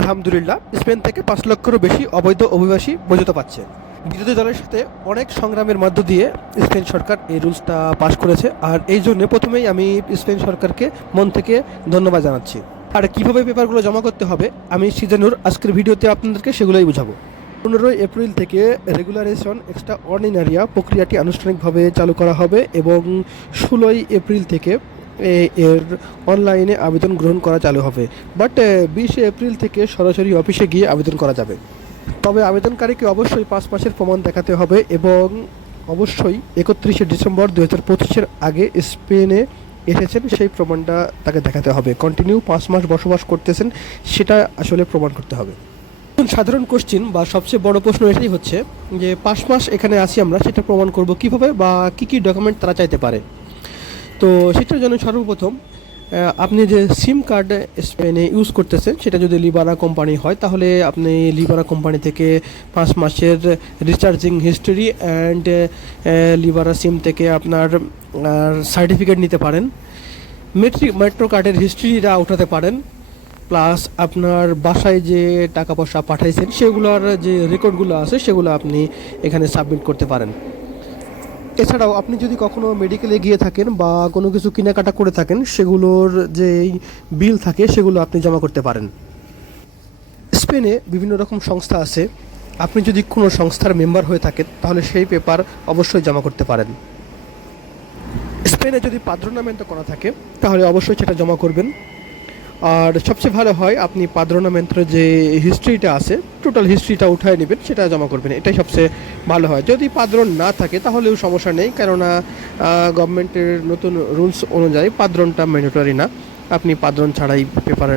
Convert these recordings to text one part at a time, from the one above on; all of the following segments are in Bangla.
আলহামদুলিল্লাহ, স্পেন থেকে ৫ লক্ষেরও বেশি অবৈধ অভিবাসী বৈধতা পাচ্ছে। বিরোধী দলের সাথে অনেক সংগ্রামের মধ্য দিয়ে স্পেন সরকার এই রুলসটা পাশ করেছে। আর এই জন্য প্রথমেই আমি স্পেন সরকারকে মন থেকে ধন্যবাদ জানাচ্ছি। আর কীভাবে পেপারগুলো জমা করতে হবে আমি সিজানুর আজকের ভিডিওতে আপনাদেরকে সেগুলোই বুঝাবো। ১৫ এপ্রিল থেকে রেগুলারেশন এক্সট্রা অর্ডিনারিয়া প্রক্রিয়াটি আনুষ্ঠানিকভাবে চালু করা হবে এবং ১৬ এপ্রিল থেকে এর অনলাইনে আবেদন গ্রহণ করা চালু হবে। বাট ২০ এপ্রিল থেকে সরাসরি অফিসে গিয়ে আবেদন করা যাবে। তবে আবেদনকারীকে অবশ্যই ৫ মাসের প্রমাণ দেখাতে হবে এবং অবশ্যই ৩১ ডিসেম্বর ২০২৫-এর আগে স্পেনে এসেছেন সেই প্রমাণটা তাকে দেখাতে হবে। কন্টিনিউ ৫ মাস বসবাস করতেছেন সেটা আসলে প্রমাণ করতে হবে। সাধারণ কোশ্চিন বা সবচেয়ে বড় প্রশ্ন এটাই হচ্ছে যে ৫ মাস এখানে আছি আমরা, সেটা প্রমাণ করব কীভাবে বা কী কী ডকুমেন্ট তারা চাইতে পারে। তো সেটার জন্য সর্বপ্রথম আপনি যে সিম কার্ড স্পেনে ইউজ করতেছেন সেটা যদি লিবারা কোম্পানি হয় তাহলে আপনি লিবারা কোম্পানি থেকে ৫ মাসের রিচার্জিং হিস্টোরি অ্যান্ড লিবারা সিম থেকে আপনার সার্টিফিকেট নিতে পারেন। মেট্রো কার্ডের হিস্ট্রিটা উঠাতে পারেন, প্লাস আপনার বাসায় যে টাকা পয়সা পাঠাইছেন সেগুলোর যে রেকর্ডগুলো আছে সেগুলো আপনি এখানে সাবমিট করতে পারেন। এছাড়াও আপনি যদি কখনো মেডিকেলে গিয়ে থাকেন বা কোনো কিছু কেনাকাটা করে থাকেন সেগুলোর যে বিল থাকে সেগুলো আপনি জমা করতে পারেন। স্পেনে বিভিন্ন রকম সংস্থা আছে, আপনি যদি কোনো সংস্থার মেম্বার হয়ে থাকেন তাহলে সেই পেপার অবশ্যই জমা করতে পারেন। স্পেনে যদি পাদ্রোনামেন্টো করা থাকে তাহলে অবশ্যই সেটা জমা করবেন। আর সবচেয়ে ভালো হয় আপনি পাদ্রোনামেন্টোর যে হিস্ট্রিটা আছে টোটাল হিস্ট্রিটা উঠায় নেবেন, সেটা জমা করবেন, এটাই সবচেয়ে ভালো হয়। যদি পাদ্রন না থাকে তাহলেও সমস্যা নেই, কেননা গভর্নমেন্টের নতুন রুলস অনুযায়ী পাদ্রনটা ম্যান্ডেটরি না, আপনি পাদ্রন ছাড়াই পেপার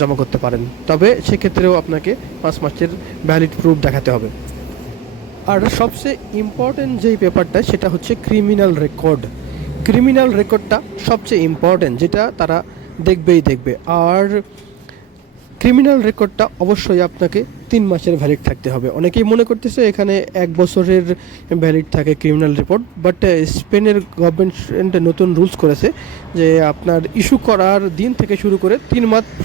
জমা করতে পারেন। তবে সেক্ষেত্রেও আপনাকে ৫ মাসের ভ্যালিড প্রুফ দেখাতে হবে। আর সবচেয়ে ইম্পর্টেন্ট যেই পেপারটা সেটা হচ্ছে ক্রিমিনাল রেকর্ড। ক্রিমিনাল রেকর্ডটা সবচেয়ে ইম্পর্টেন্ট, যেটা তারা দেখবে। আর ক্রিমিনাল রেকর্ডটা অবশ্যই আপনাকে ৩ মাসের ভ্যালিড থাকতে হবে। অনেকেই মনে করতেছে এখানে ১ বছরের ভ্যালিড থাকে ক্রিমিনাল রিপোর্ট, বাট স্পেনের গভর্নমেন্ট নতুন রুলস করেছে যে আপনার ইস্যু করার দিন থেকে শুরু করে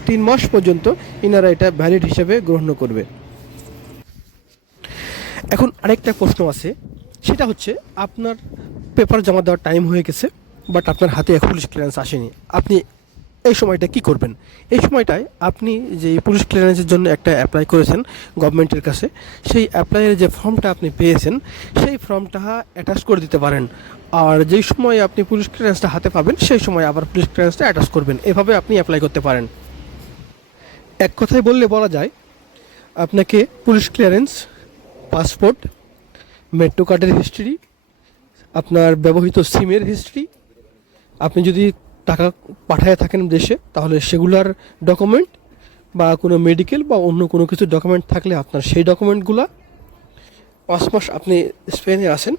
৩ মাস পর্যন্ত ইনারা এটা ভ্যালিড হিসেবে গ্রহণ করবে। এখন আরেকটা প্রশ্ন আছে, সেটা হচ্ছে আপনার পেপার জমা দেওয়ার টাইম হয়ে গেছে বাট আপনার হাতে পুলিশ ক্লিয়ারেন্স আসেনি, আপনি এই সময়টা কি করবেন? এই সময়টায় আপনি যে পুলিশ ক্লিয়ারেন্সের জন্য একটা অ্যাপ্লাই করেছেন গভর্নমেন্টের কাছে, সেই অ্যাপ্লাইয়ের যে ফর্মটা আপনি পেয়েছেন সেই ফর্মটা অ্যাটাচ করে দিতে পারেন। আর যেই সময় আপনি পুলিশ ক্লিয়ারেন্সটা হাতে পাবেন সেই সময় আবার পুলিশ ক্লিয়ারেন্সটা অ্যাটাচ করবেন, এভাবে আপনি অ্যাপ্লাই করতে পারেন। এক কথায় বলা যায় আপনাকে পুলিশ ক্লিয়ারেন্স, পাসপোর্ট, মেট্রো কার্ডের হিস্ট্রি, আপনার ব্যবহৃত সিমের হিস্ট্রি, আপনি যদি টাকা পাঠায় থাকেন দেশে তাহলে সেগুলার ডকুমেন্ট বা কোনো মেডিকেল বা অন্য কোনো কিছু ডকুমেন্ট থাকলে আপনার সেই ডকুমেন্টগুলো ৫ মাস আপনি স্পেনে আসেন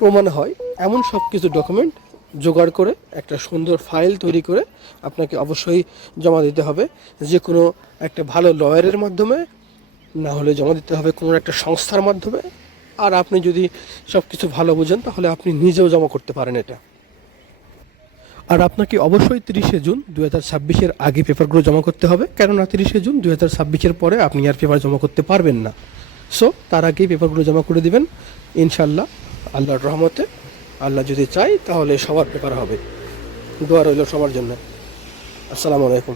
প্রমাণ হয় এমন সব কিছু ডকুমেন্ট জোগাড় করে একটা সুন্দর ফাইল তৈরি করে আপনাকে অবশ্যই জমা দিতে হবে। যে কোনো একটা ভালো লয়ারের মাধ্যমে, না হলে জমা দিতে হবে কোনো একটা সংস্থার মাধ্যমে। আর আপনি যদি সব কিছু ভালো বোঝেন তাহলে আপনি নিজেও জমা করতে পারেন এটা। আর আপনাকে অবশ্যই ৩০ জুন ২০২৬-এর আগে পেপারগুলো জমা করতে হবে, কেননা ৩০ জুন ২০২৬-এর পরে আপনি আর পেপার জমা করতে পারবেন না। সো তার আগেই পেপারগুলো জমা করে দিবেন ইনশাল্লাহ, আল্লাহর রহমতে। আল্লাহ যদি চায় তাহলে সবার পেপার হবে। দোয়া রইল সবার জন্য। আসসালামু আলাইকুম।